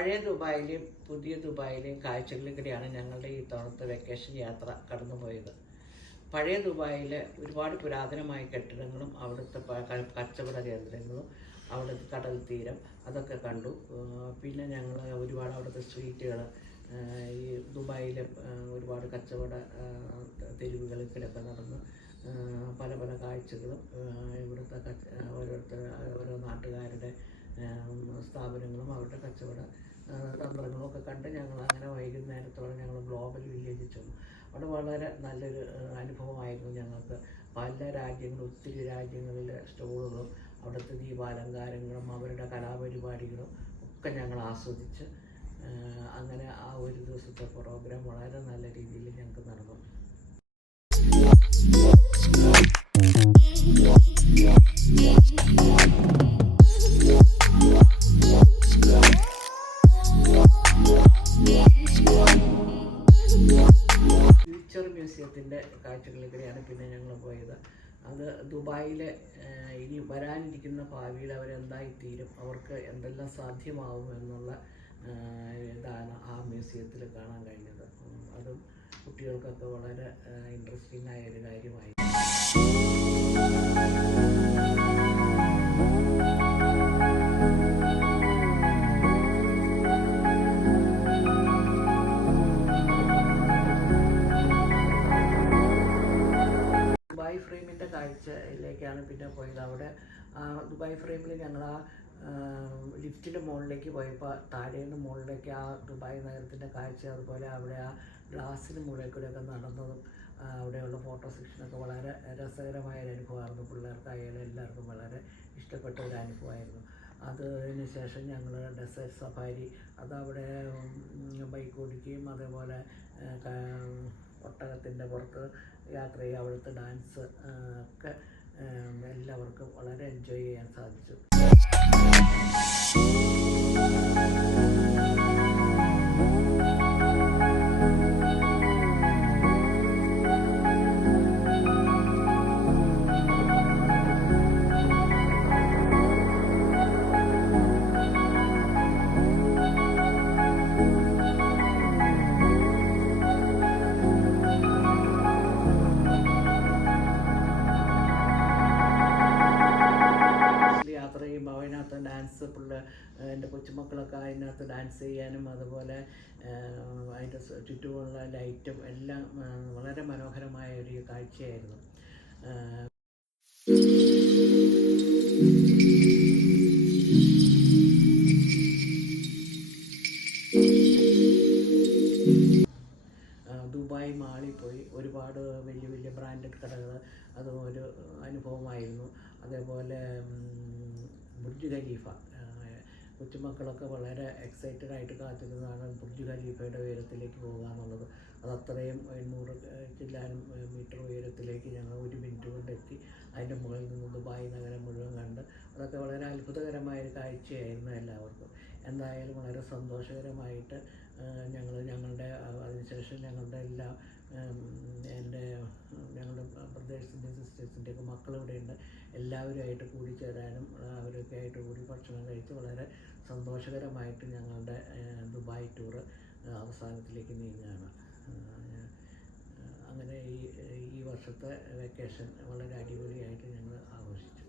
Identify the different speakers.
Speaker 1: പഴയ ദുബായിലെയും പുതിയ ദുബായിലെയും കാഴ്ചകളിൽ കൂടിയാണ് ഞങ്ങളുടെ ഈ തവണത്തെ വെക്കേഷൻ യാത്ര കടന്നുപോയത്. പഴയ ദുബായിലെ ഒരുപാട് പുരാതനമായ കെട്ടിടങ്ങളും അവിടുത്തെ കച്ചവട കേന്ദ്രങ്ങളും അവിടുത്തെ കടൽ തീരം അതൊക്കെ കണ്ടു. പിന്നെ ഞങ്ങൾ ഒരുപാട് അവിടുത്തെ സ്ട്രീറ്റുകൾ ഈ ദുബായിലെ ഒരുപാട് കച്ചവട തെരുവുകളിലൊക്കെ നടന്ന് പല പല കാഴ്ചകളും ഇവിടുത്തെ ഓരോരുത്തർ ഓരോ നാട്ടുകാരുടെ സ്ഥാപനങ്ങളും അവരുടെ കച്ചവട തന്ത്രങ്ങളും ഒക്കെ കണ്ട് ഞങ്ങൾ അങ്ങനെ വൈകുന്നേരത്തോടെ ഞങ്ങൾ ഗ്ലോബൽ വില്ലേജിൽ ചെന്നു അവിടെ വളരെ നല്ലൊരു അനുഭവമായിരുന്നു ഞങ്ങൾക്ക്. പല രാജ്യങ്ങളും ഒത്തിരി രാജ്യങ്ങളിലെ സ്റ്റോളുകളും അവിടുത്തെ ദീപാലങ്കാരങ്ങളും അവരുടെ കലാപരിപാടികളും ഒക്കെ ഞങ്ങൾ ആസ്വദിച്ച് അങ്ങനെ ആ ഒരു ദിവസത്തെ പ്രോഗ്രാം വളരെ നല്ല രീതിയിൽ ഞങ്ങൾക്ക് നടന്നു. മ്യൂസിയത്തിന്റെ കാഴ്ചകളിലൂടെയാണ് പിന്നെ ഞങ്ങൾ പോയത്. അത് ദുബായിലെ ഇനി വരാനിരിക്കുന്ന ഭാവിയിൽ അവരെന്തായിത്തീരും അവർക്ക് എന്തെല്ലാം സാധ്യമാവും എന്നുള്ള ഇതാണ് ആ മ്യൂസിയത്തിൽ കാണാൻ കഴിഞ്ഞത്. അതും കുട്ടികൾക്കൊക്കെ വളരെ ഇൻട്രസ്റ്റിംഗ് ആയ ഒരു കാര്യമായി. കാഴ്ചയിലേക്കാണ് പിന്നെ പോയത്. അവിടെ ദുബായ് ഫ്രെയിമിൽ ഞങ്ങൾ ആ ലിഫ്റ്റിന്റെ മുകളിലേക്ക് പോയപ്പോൾ താഴെ നിന്ന് മുകളിലേക്ക് ആ ദുബായ് നഗരത്തിന്റെ കാഴ്ച അതുപോലെ അവിടെ ആ ഗ്ലാസ്സിന് മുകളിൽ കൂടെയൊക്കെ നടന്നതും അവിടെയുള്ള ഫോട്ടോ സെക്ഷനൊക്കെ വളരെ രസകരമായ ഒരു അനുഭവമായിരുന്നു. പിള്ളേർക്കായാലും എല്ലാവർക്കും വളരെ ഇഷ്ടപ്പെട്ട ഒരു അനുഭവമായിരുന്നു. അതിന് ശേഷം ഞങ്ങൾ ഡെസേർട്ട് സഫാരി അതവിടെ ബൈക്ക് ഓടിക്കുകയും അതേപോലെ ഒട്ടകത്തിന്റെ പുറത്ത് യാത്ര ചെയ്യുക അവിടുത്തെ ഡാൻസ് ഒക്കെ എല്ലാവർക്കും വളരെ എൻജോയ് ചെയ്യാൻ സാധിച്ചു. ഡാൻസ് പിള്ളേർ എന്റെ കൊച്ചുമക്കളൊക്കെ അതിനകത്ത് ഡാൻസ് ചെയ്യാനും അതുപോലെ അതിന്റെ ചുറ്റുമുള്ള ലൈറ്റും എല്ലാം വളരെ മനോഹരമായ ഒരു കാഴ്ചയായിരുന്നു. ദുബായ് മാളിൽ പോയി ഒരുപാട് വലിയ വലിയ ബ്രാൻഡഡ് കടകൾ അതും ഒരു അനുഭവമായിരുന്നു. അതേപോലെ ബുർജ് ഖലീഫ. കൊച്ചുമക്കളൊക്കെ വളരെ എക്സൈറ്റഡ് ആയിട്ട് കാത്തിരുന്നതാണ് ബുർജ് ഖലീഫയുടെ ഉയരത്തിലേക്ക് പോകുക എന്നുള്ളത്. അത് അത്രയും എണ്ണൂറ് ചില്ലാനും മീറ്റർ ഉയരത്തിലേക്ക് ഞങ്ങൾ ഒരു മിനിറ്റ് കൊണ്ട് എത്തി. അതിന്റെ മുകളിൽ നിന്ന് ദുബായ് നഗരം മുഴുവൻ കണ്ട്. അതൊക്കെ വളരെ അത്ഭുതകരമായ ഒരു കാഴ്ചയായിരുന്നു എല്ലാവർക്കും. എന്തായാലും വളരെ സന്തോഷകരമായിട്ട് ഞങ്ങൾ ഞങ്ങളുടെ അതിനുശേഷം ഞങ്ങളുടെ എല്ലാ എന്റെ ഞങ്ങളുടെ പ്രദേശത്തിന്റെ സിസ്റ്റേഴ്സിന്റെയൊക്കെ മക്കളിവിടെയുണ്ട്. എല്ലാവരുമായിട്ട് കൂടിച്ചേരാനും അവരൊക്കെ ആയിട്ട് കൂടി ഭക്ഷണം കഴിച്ച് വളരെ സന്തോഷകരമായിട്ട് ഞങ്ങളുടെ ദുബായ് ടൂറ് അവസാനത്തിലേക്ക് നീങ്ങുകയാണ്. അങ്ങനെ ഈ ഈ വർഷത്തെ വെക്കേഷൻ വളരെ അടിപൊളിയായിട്ട് ഞങ്ങൾ ആഘോഷിച്ചു.